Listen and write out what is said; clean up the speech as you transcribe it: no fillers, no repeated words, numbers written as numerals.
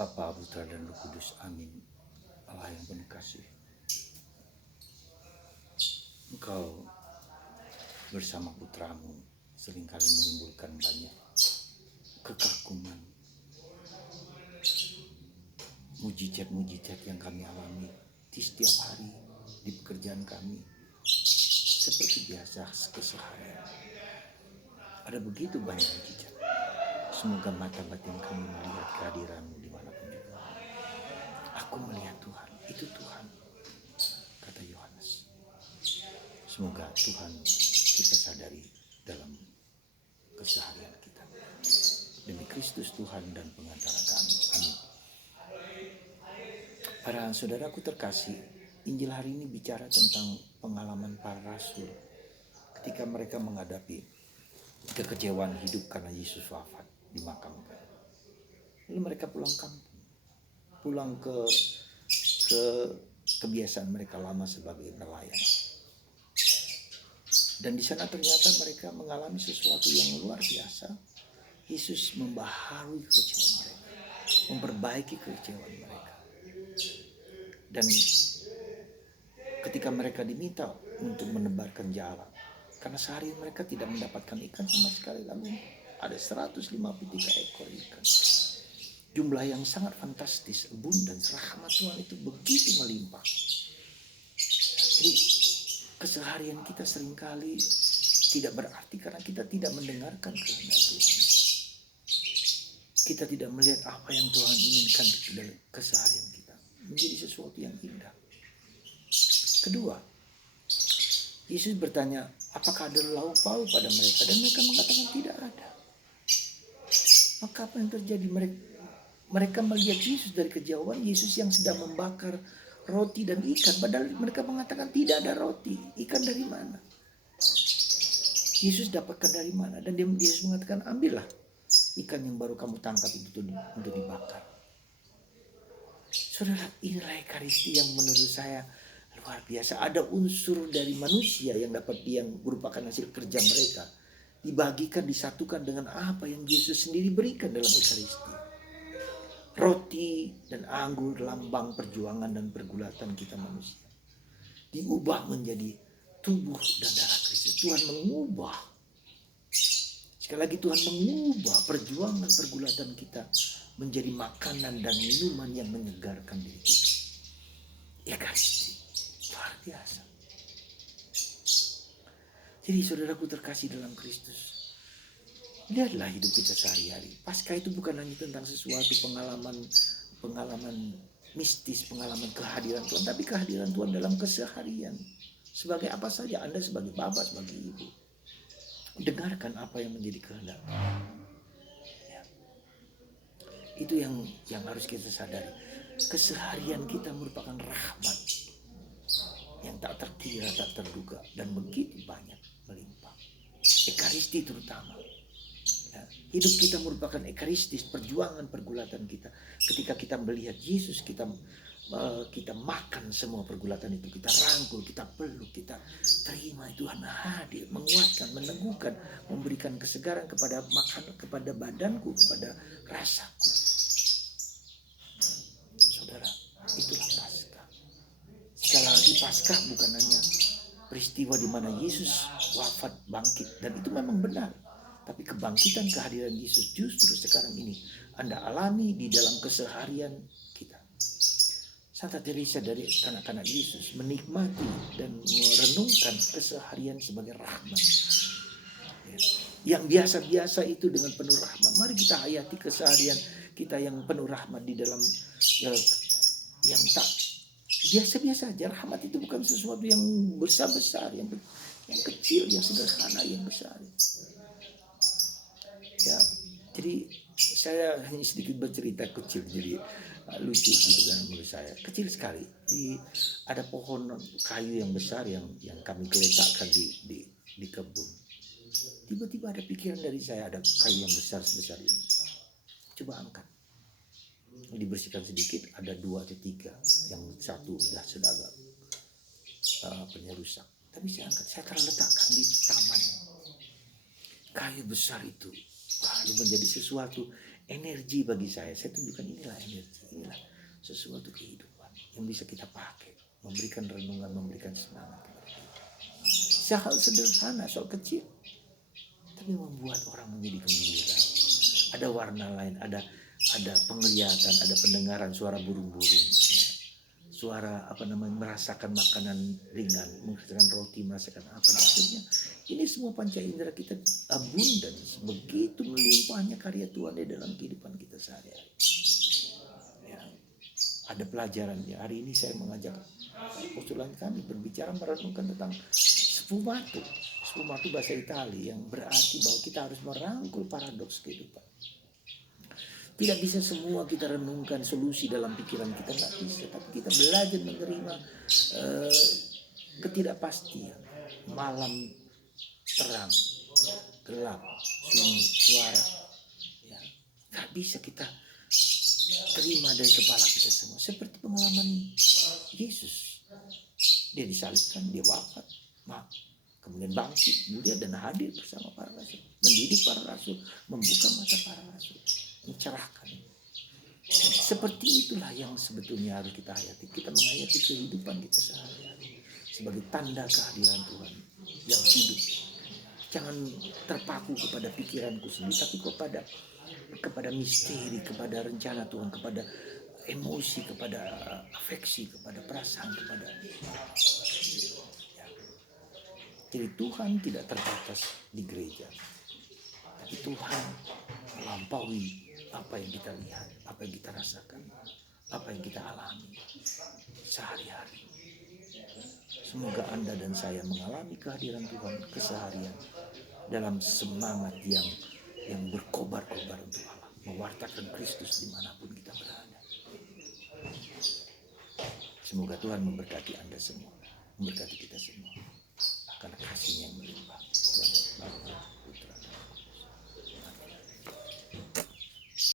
Bapa, Putra, dan Roh Kudus. Amin. Allah yang penuh kasih, Engkau bersama putramu seringkali menimbulkan banyak kekaguman, mujizat-mujizat yang kami alami di setiap hari di pekerjaan kami. Seperti biasa keseharian, ada begitu banyak mujizat. Semoga mata batin kami melihat kehadiran-Mu dimanapun juga. Aku melihat Tuhan, itu Tuhan, kata Yohanes. Semoga Tuhan kita sadari dalam keseharian kita. Demi Kristus Tuhan dan pengantara kami. Amin. Para saudaraku terkasih, Injil hari ini bicara tentang pengalaman para rasul ketika mereka menghadapi kekecewaan hidup karena Yesus wafat, dimakamkan. Lalu mereka pulang kampung, pulang ke kebiasaan mereka lama sebagai nelayan. Dan di sana ternyata mereka mengalami sesuatu yang luar biasa. Yesus membaharui kekecewaan mereka, memperbaiki kekecewaan mereka. Dan ketika mereka diminta untuk menebarkan jala, karena sehari mereka tidak mendapatkan ikan sama sekali, lalu ada 153 ekor ikan. Jumlah yang sangat fantastis, abundans, rahmat Tuhan itu begitu melimpah. Jadi keseharian kita seringkali tidak berarti karena kita tidak mendengarkan kehendak Tuhan. Kita tidak melihat apa yang Tuhan inginkan dalam keseharian kita menjadi sesuatu yang indah. Kedua, Yesus bertanya, apakah ada lauk pauk pada mereka? Dan mereka mengatakan tidak ada. Maka apa yang terjadi? Mereka melihat Yesus dari kejauhan, Yesus yang sedang membakar roti dan ikan. Padahal mereka mengatakan tidak ada roti, ikan dari mana? Yesus dapatkan dari mana? Dan Yesus mengatakan, ambillah ikan yang baru kamu tangkap itu untuk dibakar. Saudara, inilah Ekaristi yang menurut saya luar biasa. Ada unsur dari manusia yang merupakan hasil kerja mereka, dibagikan, disatukan dengan apa yang Yesus sendiri berikan dalam Ekaristi. Roti dan anggur lambang perjuangan dan pergulatan kita manusia, diubah menjadi tubuh dan darah Kristus. Tuhan mengubah, sekali lagi Tuhan mengubah perjuangan pergulatan kita menjadi makanan dan minuman yang menyegarkan diri kita. Ekaristi luar biasa. Jadi saudaraku terkasih dalam Kristus, lihatlah hidup kita sehari-hari. Paskah itu bukan hanya tentang sesuatu pengalaman mistis, pengalaman kehadiran Tuhan, tapi kehadiran Tuhan dalam keseharian. Sebagai apa saja, Anda sebagai bapak, sebagai ibu, dengarkan apa yang menjadi kehendak. Ya. Itu yang harus kita sadari. Keseharian kita merupakan rahmat yang tak terkira, tak terduga, dan begitu banyak melimpah. Ekaristi terutama. Ya, hidup kita merupakan ekaristis, perjuangan pergulatan kita. Ketika kita melihat Yesus, kita makan semua pergulatan itu, kita rangkul, kita peluk, kita terima. Tuhan hadir, menguatkan, meneguhkan, memberikan kesegaran kepada kepada badanku, kepada rasaku. Saudara, itulah Paskah. Sekali lagi, Paskah bukan hanya peristiwa di mana Yesus wafat, bangkit, dan itu memang benar. Tapi kebangkitan kehadiran Yesus justru sekarang ini Anda alami di dalam keseharian kita. Santa Teresa dari kanak-kanak Yesus menikmati dan merenungkan keseharian sebagai rahmat. Yang biasa-biasa itu dengan penuh rahmat. Mari kita hayati keseharian kita yang penuh rahmat di dalam yang tak biasa-biasa aja. Rahmat itu bukan sesuatu yang besar-besar, yang kecil, yang sederhana, yang besar. Ya, jadi saya hanya sedikit bercerita kecil, jadi lucu gitu kan menurut saya. Kecil sekali. Ada pohon kayu yang besar yang kami geletakkan di kebun. Tiba-tiba ada pikiran dari saya, ada kayu yang besar sebesar ini. Coba angkat. Dibersihkan sedikit, ada 2 atau 3, yang satu sudah agak rusak. Tapi saya angkat, saya letakkan di taman. Kayu besar itu lalu menjadi sesuatu energi bagi saya tunjukkan inilah energi, inilah sesuatu kehidupan yang bisa kita pakai, memberikan renungan, memberikan semangat kepada kita. Hal sederhana, soal kecil, tapi membuat orang menjadi gembira. Ada warna lain, ada penglihatan, ada pendengaran suara burung-burung, ya. Suara merasakan makanan ringan, merasakan roti, merasakan apa dan sebagainya. Ini semua panca indera kita abundan, begitu melimpahnya karya Tuhan di dalam kehidupan kita sehari-hari. Ya, ada pelajaran ya. Hari ini saya mengajak postulan kami berbicara merenungkan tentang sfumato. Sfumato bahasa Italia yang berarti bahwa kita harus merangkul paradoks kehidupan. Tidak bisa semua kita renungkan solusi dalam pikiran kita, nggak bisa. Tapi kita belajar menerima ketidakpastian, malam terang, gelap, sunyi, suara. Ya, nggak bisa kita terima dari kepala kita semua. Seperti pengalaman Yesus, dia disalibkan, dia wafat, kemudian bangkit, mulia dan hadir bersama para rasul, mendidik para rasul, membuka mata para rasul, mencerahkan. Seperti itulah yang sebetulnya harus kita hayati. Kita menghayati kehidupan kita sehari-hari sebagai tanda kehadiran Tuhan yang hidup. Jangan terpaku kepada pikiranku sendiri, tapi kepada misteri, kepada rencana Tuhan, kepada emosi, kepada afeksi, kepada perasaan, kepada ya. Jadi Tuhan tidak terbatas di gereja, tapi Tuhan melampaui apa yang kita lihat, apa yang kita rasakan, apa yang kita alami sehari-hari. Semoga Anda dan saya mengalami kehadiran Tuhan keseharian dalam semangat yang berkobar-kobar untuk Allah, mewartakan Kristus dimanapun kita berada. Semoga Tuhan memberkati Anda semua, memberkati kita semua.